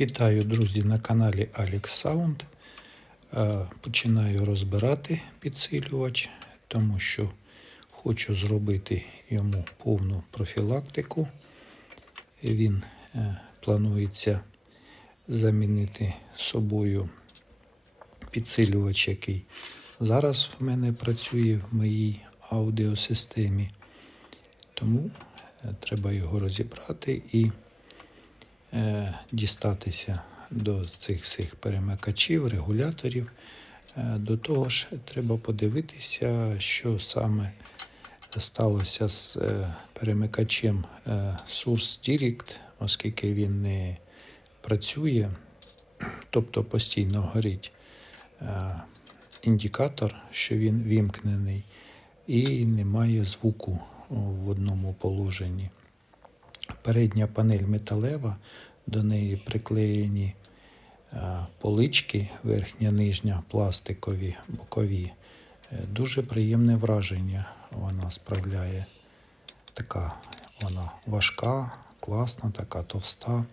Вітаю, друзі, на каналі Alex Sound. Е, Починаю розбирати підсилювач, тому що хочу зробити йому повну профілактику. Він е, планується замінити собою підсилювач, який зараз в мене працює в моїй аудіосистемі. Тому е, треба його розібрати і дістатися до цих всіх перемикачів, регуляторів. Е, До того ж, треба подивитися, що саме сталося з е, перемикачем е, Source Direct, оскільки він не працює, тобто постійно горить е, індикатор, що він вімкнений, і немає звуку в одному положенні. Передня панель металева, до неї приклеєні е, полички, верхня, нижня, пластикові, бокові. Е, Дуже приємне враження вона справляє. Така вона важка, класна, така товста.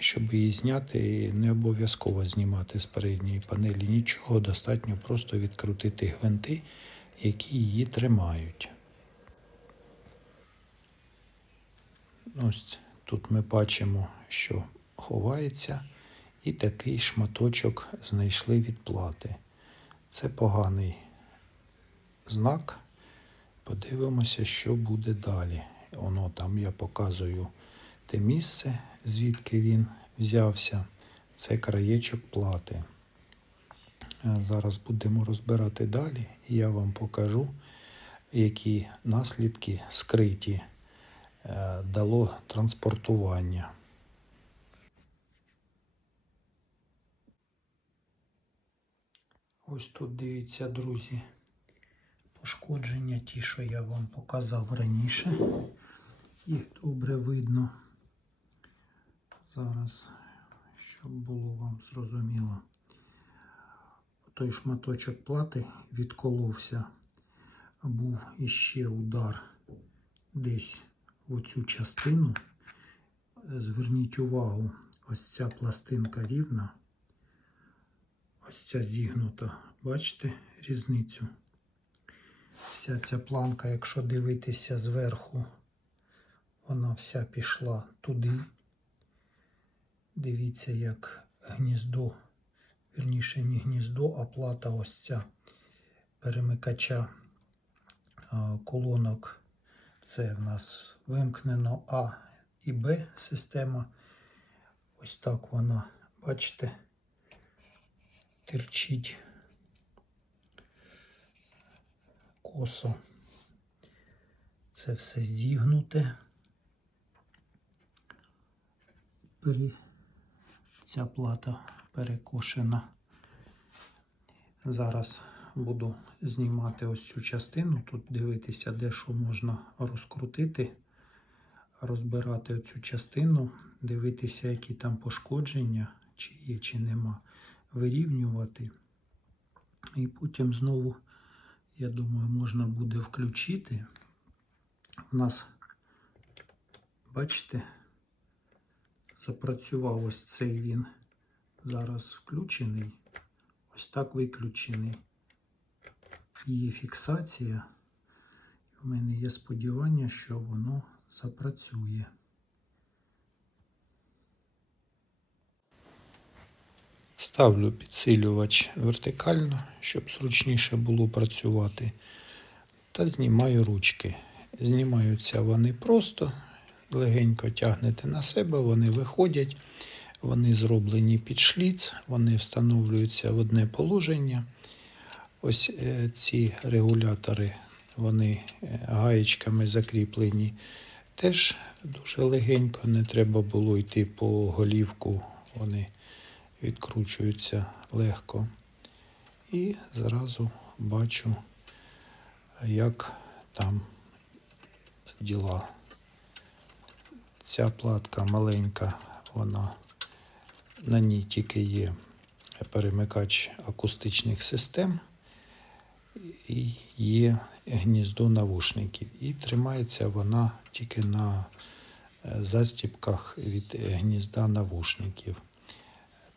І щоб її зняти, не обов'язково знімати з передньої панелі нічого, достатньо просто відкрутити гвинти, які її тримають. Ось тут ми бачимо, що ховається, і такий шматочок знайшли від плати. Це поганий знак. Подивимося, що буде далі. Воно там я показую те місце, звідки він взявся. Це краєчок плати. Е, Зараз будемо розбирати далі, і я вам покажу, які наслідки скриті дало транспортування. Ось тут дивіться, друзі, пошкодження ті, що я вам показав раніше. Їх добре видно. Зараз, щоб було вам зрозуміло. Той шматочок плати відколовся. Був іще удар десь оцю частину. Зверніть увагу, ось ця пластинка рівна. Ось ця зігнута. Бачите різницю? Вся ця планка, якщо дивитися зверху, вона вся пішла туди. Дивіться, як гніздо, вірніше не гніздо, а плата ось ця перемикача колонок. Це в нас вимкнено А і Б система. Ось так вона, бачите, терчить косо. Це все зігнуте. Ця плата перекошена. Зараз буду знімати ось цю частину. Тут дивитися, де що можна розкрутити, розбирати оцю частину, дивитися, які там пошкодження, чи є, чи нема, вирівнювати. І потім знову, я думаю, можна буде включити. У нас, бачите, запрацював ось цей він. Зараз включений. Ось так виключений. Є фіксація. У мене є сподівання, що воно запрацює. Ставлю підсилювач вертикально, щоб зручніше було працювати. Та знімаю ручки. Знімаються вони просто, легенько тягнете на себе, вони виходять, вони зроблені під шліц, вони встановлюються в одне положення. Ось е, ці регулятори, вони е, гаєчками закріплені. Теж дуже легенько, не треба було йти по голівку, вони відкручуються легко. І зразу бачу, як там діла. Ця платка маленька, вона на ній тільки є перемикач акустичних систем є гніздо навушників. І тримається вона тільки на е, застіпках від гнізда навушників.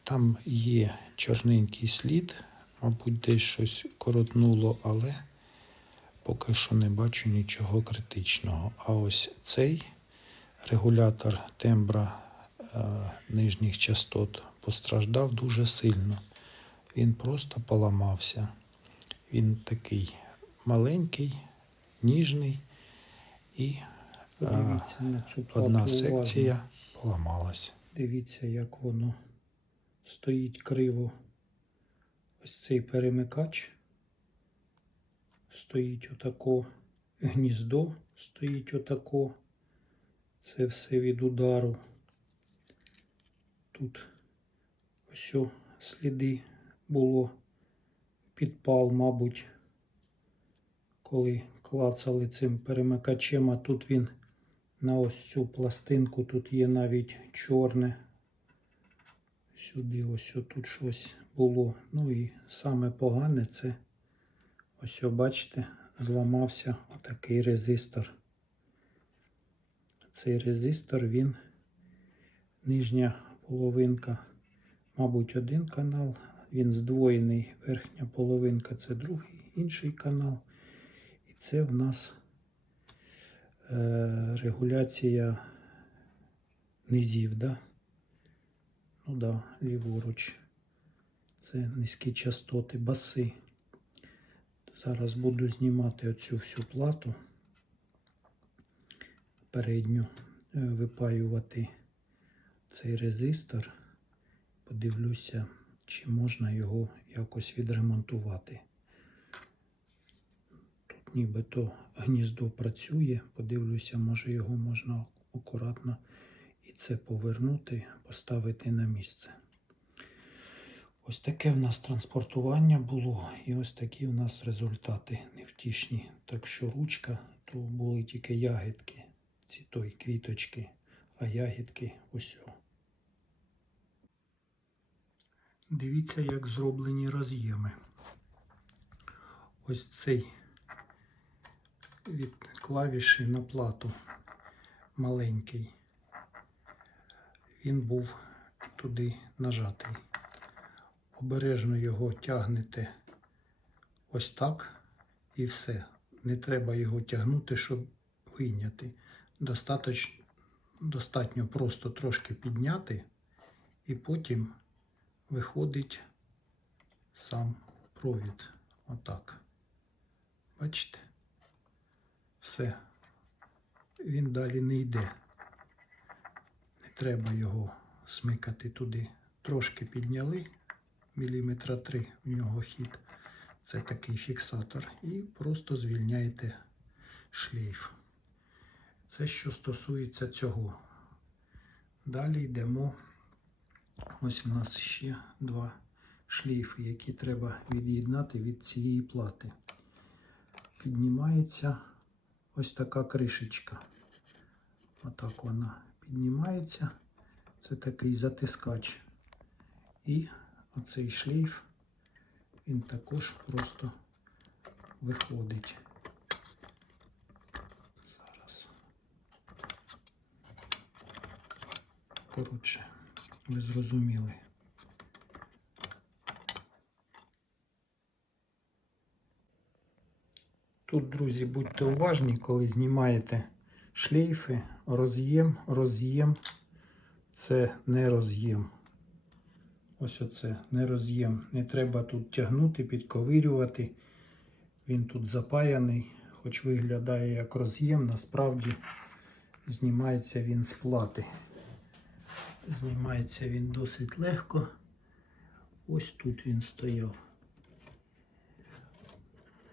Там є чорненький слід, мабуть, десь щось коротнуло, але поки що не бачу нічого критичного. А ось цей регулятор тембра е, нижніх частот постраждав дуже сильно. Він просто поламався. Він такий маленький, ніжний і Подивіться на цю плату одна уважно. секція поламалась. Дивіться, як воно стоїть криво. Ось цей перемикач. Стоїть отако. Гніздо стоїть отако. Це все від удару. Тут ось сліди було підпал, мабуть, коли клацали цим перемикачем, а тут він на ось цю пластинку тут є навіть чорне. Сюди ось тут щось було. Ну і саме погане це ось, бачите, зламався отакий резистор. Цей резистор, він нижня половинка, мабуть, один канал, він здвоєний, верхня половинка це другий інший канал. І це в нас е, регуляція низів, да? Ну да, ліворуч. Це низькі частоти, баси. Зараз буду знімати оцю всю плату передню, е, випаювати цей резистор. Подивлюся, чи можна його якось відремонтувати. Тут нібито гніздо працює. Подивлюся, може його можна акуратно і це повернути, поставити на місце. Ось таке в нас транспортування було, і ось такі в нас результати невтішні. Так що ручка, то були тільки ягідки, ці той квіточки, а ягідки ось. о. Дивіться, як зроблені роз'єми. Ось цей від клавіші на плату маленький. Він був туди нажатий. Обережно його тягнете ось так і все. Не треба його тягнути, щоб вийняти. Достаточ, достатньо просто трошки підняти, і потім виходить сам провід. Отак. Бачите? Все. Він далі не йде. Не треба його смикати туди. Трошки підняли, міліметра 3 в нього хід. Це такий фіксатор. І просто звільняєте шлейф. Це що стосується цього. Далі йдемо. Ось у нас ще два шлейфи, які треба від'єднати від цієї плати. Піднімається ось така кришечка. Отак вона піднімається. Це такий затискач. І оцей шлейф, він також просто виходить. Зараз. Коротше, ви зрозуміли. Тут, друзі, будьте уважні, коли знімаєте шлейфи, роз'єм, роз'єм. Це не роз'єм. Ось оце не роз'єм. Не треба тут тягнути, підковирювати. Він тут запаяний, хоч виглядає як роз'єм, насправді знімається він з плати. Знімається він досить легко. Ось тут він стояв.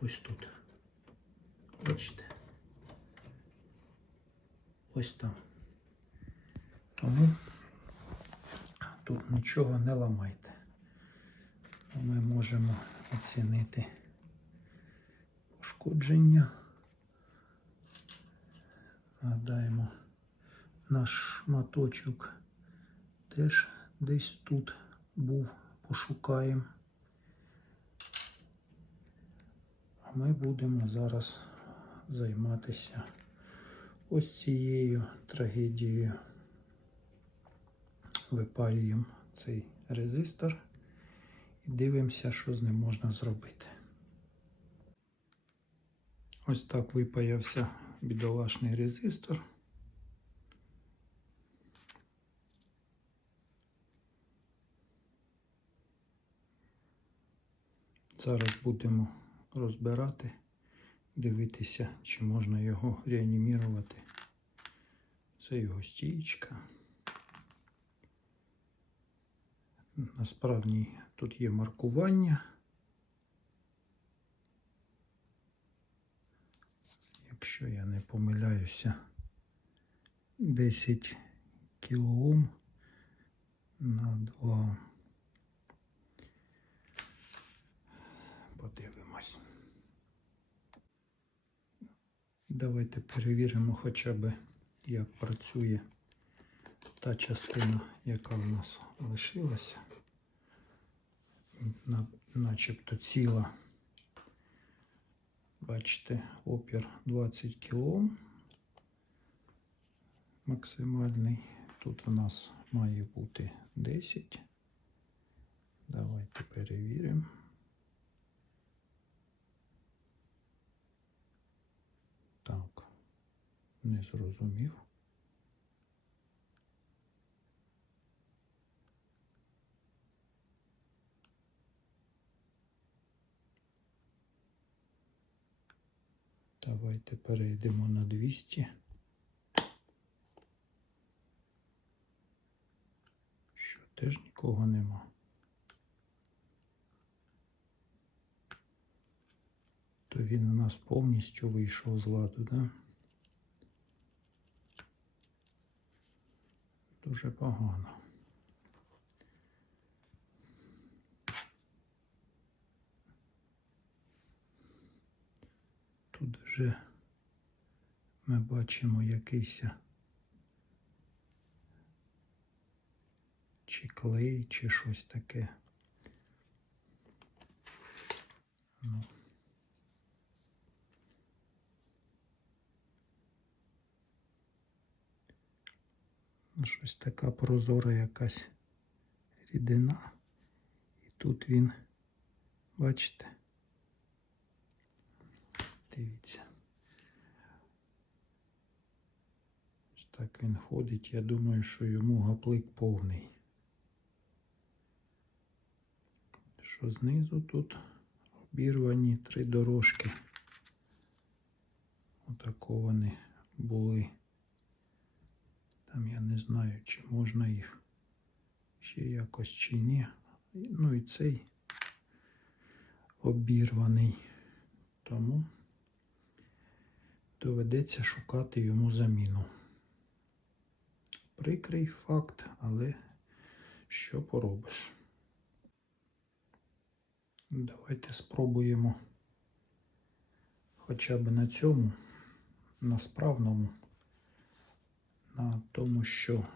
Ось тут. Бачите? Ось там. Тому тут нічого не ламайте. Ми можемо оцінити пошкодження. Гадаємо, наш шматочок теж десь тут був, пошукаємо. А ми будемо зараз займатися ось цією трагедією. Випаюємо цей резистор і дивимося, що з ним можна зробити. Ось так випаявся бідолашний резистор. Зараз будемо розбирати, дивитися, чи можна його реанімірувати. Це його стійка. Насправді тут є маркування. Якщо я не помиляюся, 10 кілоом на 2. Подивимось. Давайте перевіримо хоча б, як працює та частина, яка в нас лишилася. На- Начебто ціла. Бачите, опір 20 кОм максимальний. Тут в нас має бути 10. Давайте перевіримо. Так, не зрозумів. Давайте перейдемо на 200. Що теж нікого нема. То він у нас повністю вийшов з ладу, да? Дуже погано. Тут вже ми бачимо якийсь чи клей, чи щось таке. Ну. Щось така прозора якась рідина. І тут він, бачите, Дивіться. Ось так він ходить. Я думаю, що йому гаплик повний. Що знизу тут обірвані три дорожки. Отако вони були. Там я не знаю, чи можна їх ще якось чи ні. Ну і цей обірваний. Тому доведеться шукати йому заміну. Прикрий факт, але що поробиш? Давайте спробуємо хоча б на цьому, на справному, на тому, що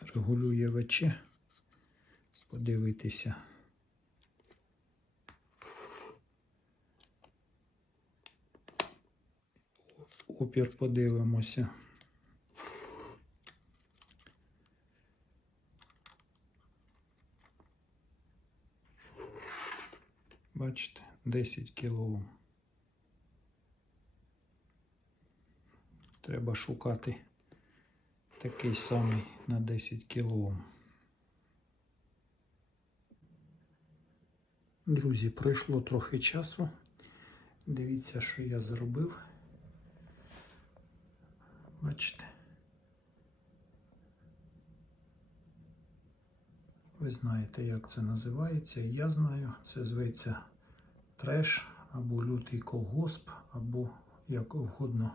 регулює ВЧ, подивитися. Опір подивимося. Бачите, 10 кілоом. Треба шукати такий самий на 10 кілоом. Друзі, пройшло трохи часу. Дивіться, що я зробив. Бачите. Ви знаєте, як це називається, я знаю. Це зветься треш або лютий колгосп, або як угодно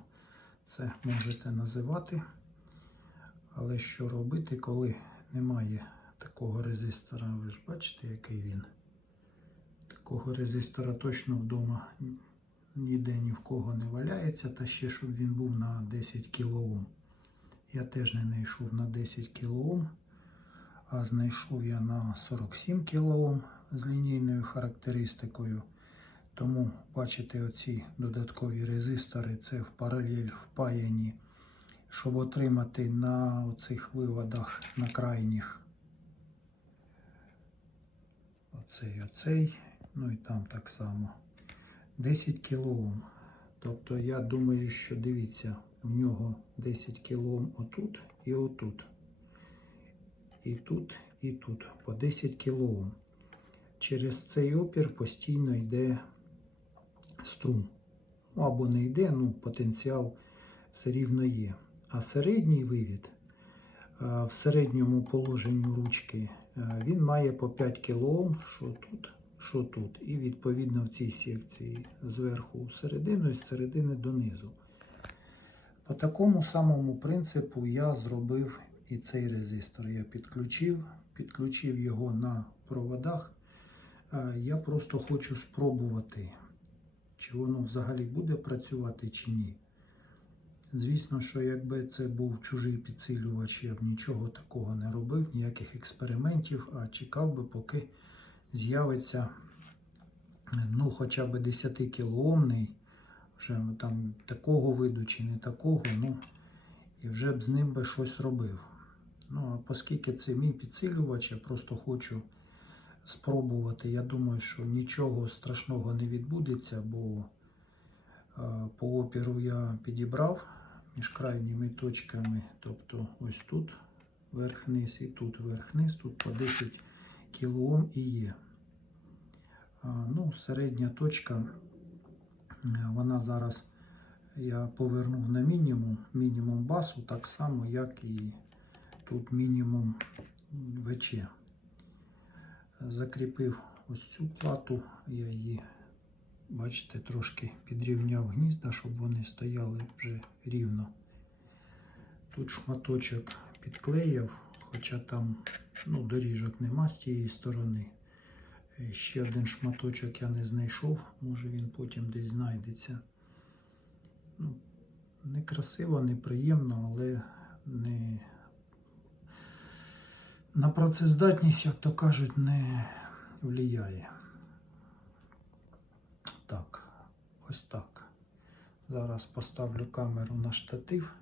це можете називати. Але що робити, коли немає такого резистора? Ви ж бачите, який він? Такого резистора точно вдома ніде ні в кого не валяється, та ще щоб він був на 10 кОм. Я теж не знайшов на 10 кОм, а знайшов я на 47 кОм з лінійною характеристикою. Тому, бачите, оці додаткові резистори це в паралель впаяні, щоб отримати на оцих виводах на крайніх оцей, оцей, ну і там так само. 10 кОм. Тобто я думаю, що дивіться, в нього 10 кОм отут і отут. І тут, і тут по 10 кОм. Через цей опір постійно йде струм. Ну, або не йде, ну потенціал все рівно є. А середній вивід е, в середньому положенні ручки е, він має по 5 кОм, що тут, що тут. І відповідно в цій секції зверху середину і з середини донизу. По такому самому принципу я зробив і цей резистор. Я підключив, підключив його на проводах. Е, Я просто хочу спробувати, чи воно взагалі буде працювати чи ні. Звісно, що якби це був чужий підсилювач, я б нічого такого не робив, ніяких експериментів, а чекав би, поки з'явиться ну, хоча б 10 кілоомний, вже там такого виду чи не такого, ну, і вже б з ним би щось робив. Ну, а оскільки це мій підсилювач, я просто хочу спробувати. Я думаю, що нічого страшного не відбудеться, бо е, по опіру я підібрав між крайніми точками, тобто ось тут верх-низ і тут верх-низ, тут по 10 кОм і є. Ну, середня точка, вона зараз я повернув на мінімум, мінімум басу, так само, як і тут мінімум ВЧ. Закріпив ось цю плату, я її, бачите, трошки підрівняв гнізда, щоб вони стояли вже рівно. Тут шматочок підклеїв, хоча там ну, доріжок нема з тієї сторони. Е, Ще один шматочок я не знайшов, може він потім десь знайдеться. Ну, некрасиво, неприємно, але не на працездатність, як то кажуть, не впливає. Так, ось так. Зараз поставлю камеру на штатив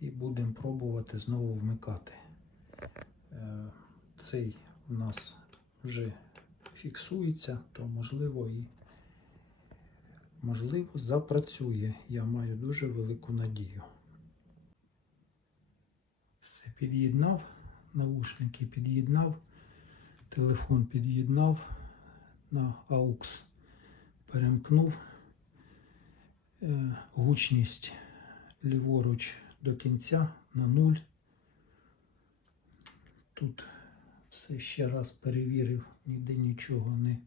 і будемо пробувати знову вмикати. Е, Цей у нас вже фіксується, то можливо і можливо запрацює. Я маю дуже велику надію. Все під'єднав, наушники під'єднав, телефон під'єднав на AUX, перемкнув Е, гучність ліворуч до кінця на нуль. Тут все ще раз перевірив, ніде нічого не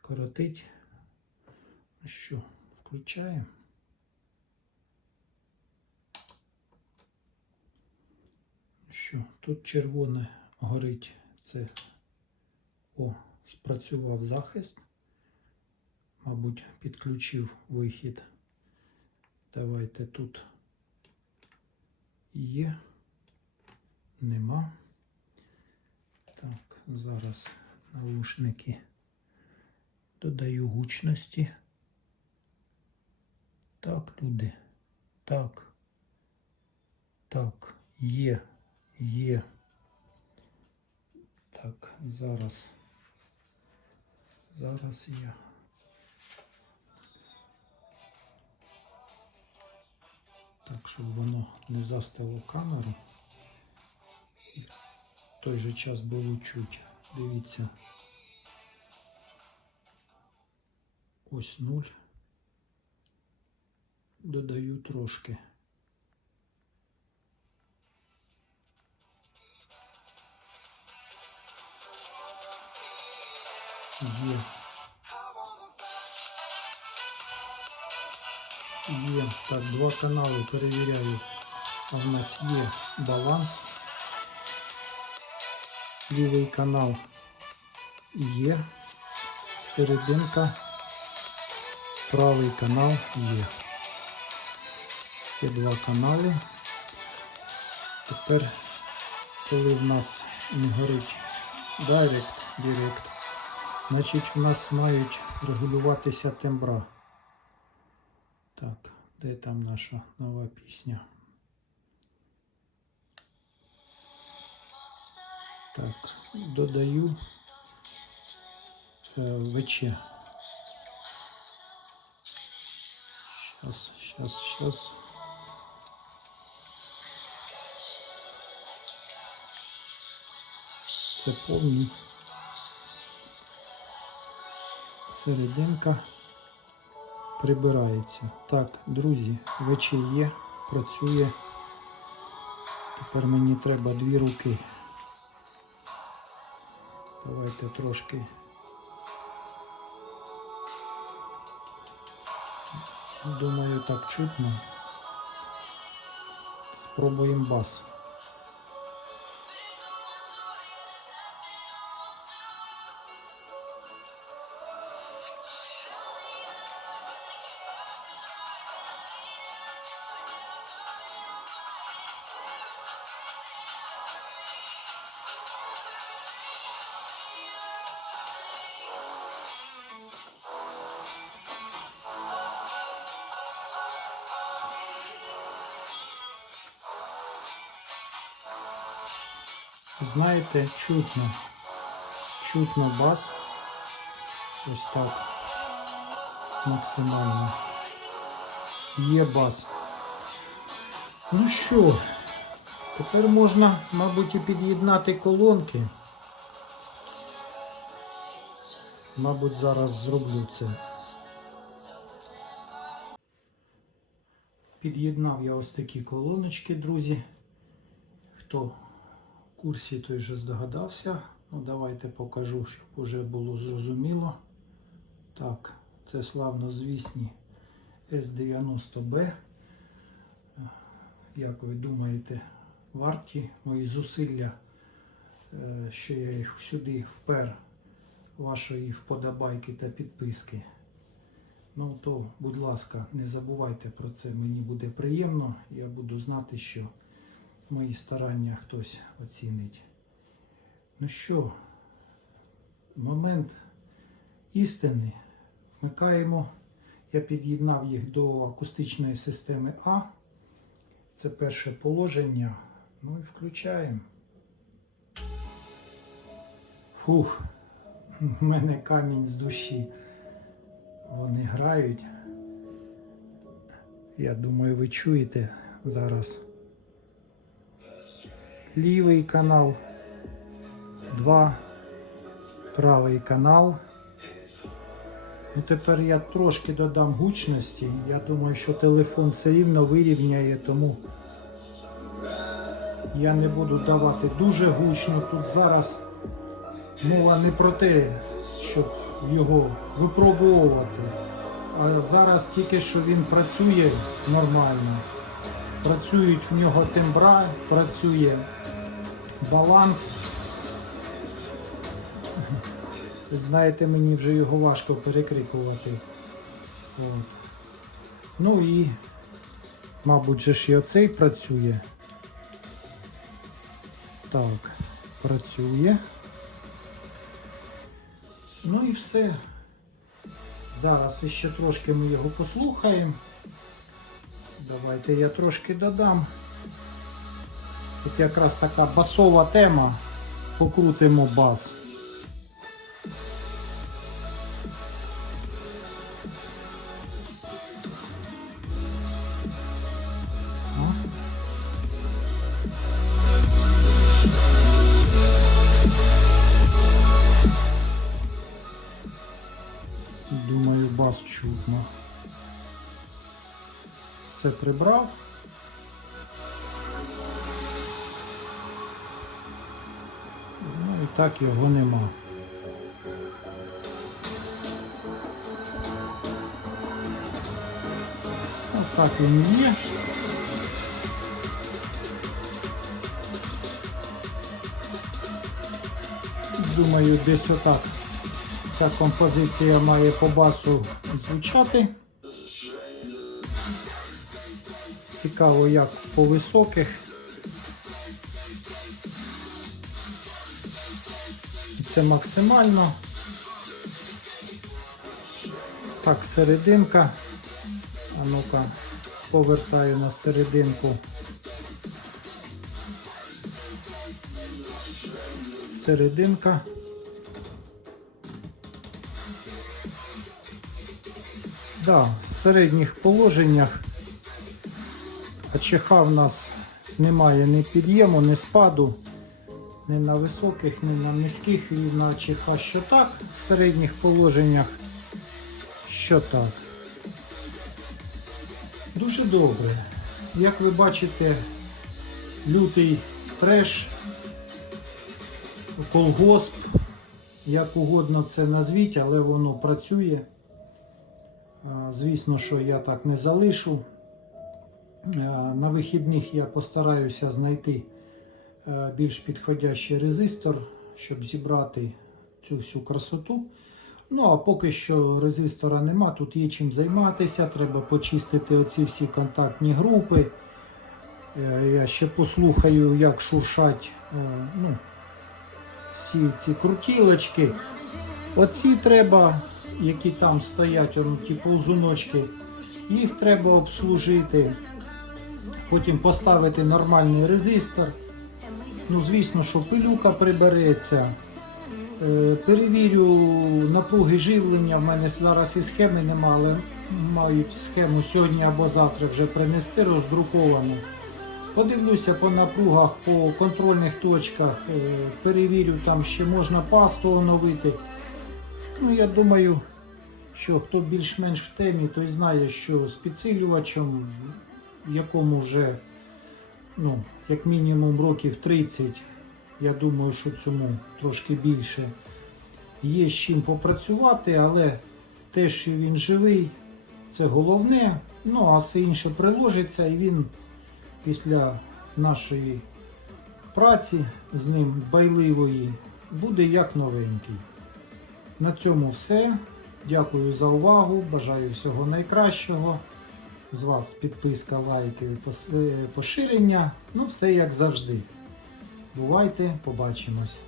коротить. Ну що, включаємо. Ну Що, тут червоне горить, це о, спрацював захист. Мабуть, підключив вихід. Давайте тут є, нема. Так, зараз наушники додаю гучності. Так, люди. Так. Так, є, є. Так, зараз. Зараз я. Так, щоб воно не застило камеру. І в той же час було чуть. Дивіться. Ось нуль. Додаю трошки. Є. Є. Так, два канали перевіряю. А в нас є баланс. Лівий канал є. Серединка. Правий канал є. Є два канали. Тепер, коли в нас не горить Direct, Direct, значить в нас мають регулюватися тембра. Так, де там наша нова пісня? Так, додаю е, вече. Щас, щас, щас. Це повні. Серединка прибирається. Так, друзі, вече є, працює. Тепер мені треба дві руки. Давайте трошки. Думаю, так чутно. Спробуємо бас. Знаєте, чутно. Чутно бас. Ось так. Максимально. Є бас. Ну що, тепер можна, мабуть, і під'єднати колонки. Мабуть, зараз зроблю це. Під'єднав я ось такі колоночки, друзі. Хто курсі, той вже здогадався. Ну, давайте покажу, щоб уже було зрозуміло. Так, це славно звісні С90Б. Як ви думаєте, варті мої зусилля, е, що я їх сюди впер вашої вподобайки та підписки. Ну то, будь ласка, не забувайте про це. Мені буде приємно. Я буду знати, що мої старання хтось оцінить. Ну що, момент істини. Вмикаємо. Я під'єднав їх до акустичної системи А. Це перше положення. Ну і включаємо. Фух, в мене камінь з душі. Вони грають. Я думаю, ви чуєте зараз. Лівий канал, два, правий канал. Ну, тепер я трошки додам гучності. Я думаю, що телефон все рівно вирівняє, тому я не буду давати дуже гучно. Тут зараз мова не про те, щоб його випробовувати. А зараз тільки що він працює нормально. Працюють в нього тембра, працює баланс. Знаєте, мені вже його важко перекрикувати. Ну і, мабуть, же ж і оцей працює. Так, працює. Ну і все. Зараз ще трошки ми його послухаємо. Давайте я трошки додам. Тут якраз така басова тема. Покрутимо бас. Думаю, бас чутно. Це прибрав. Ну і так його нема. Ось так він є. Думаю, десь отак ця композиція має по басу звучати. Цікаво, як по високих. Це максимально. Так, серединка. А ну-ка, повертаю на серединку. Серединка. Да, в середніх положеннях АЧХ в нас немає ні під'єму, ні спаду, ні на високих, ні на низьких. І на АЧХ що так, в середніх положеннях що так. Дуже добре. Як ви бачите, лютий треш, колгосп, як угодно це назвіть, але воно працює. Звісно, що я так не залишу. А, На вихідних я постараюся знайти е, більш підходящий резистор, щоб зібрати цю всю красоту. Ну, а поки що резистора нема, тут є чим займатися. Треба почистити оці всі контактні групи. Е, Я ще послухаю, як шуршать е, ну, всі ці крутілочки. Оці треба, які там стоять, ті ползуночки, їх треба обслужити. Потім поставити нормальний резистор. Ну, звісно, що пилюка прибереться. Е, Перевірю напруги живлення. В мене зараз і схеми нема, але мають схему сьогодні або завтра вже принести роздруковану. Подивлюся по напругах, по контрольних точках, е, перевірю, там ще можна пасту оновити. Ну, я думаю, що хто більш-менш в темі, той знає, що з підсилювачем, якому вже ну, як мінімум років 30, я думаю, що цьому трошки більше, є з чим попрацювати, але те, що він живий, це головне. Ну, а все інше приложиться, і він після нашої праці з ним байливої буде як новенький. На цьому все. Дякую за увагу. Бажаю всього найкращого. З вас підписка, лайки, е, поширення. Ну, все як завжди. Бувайте, побачимось.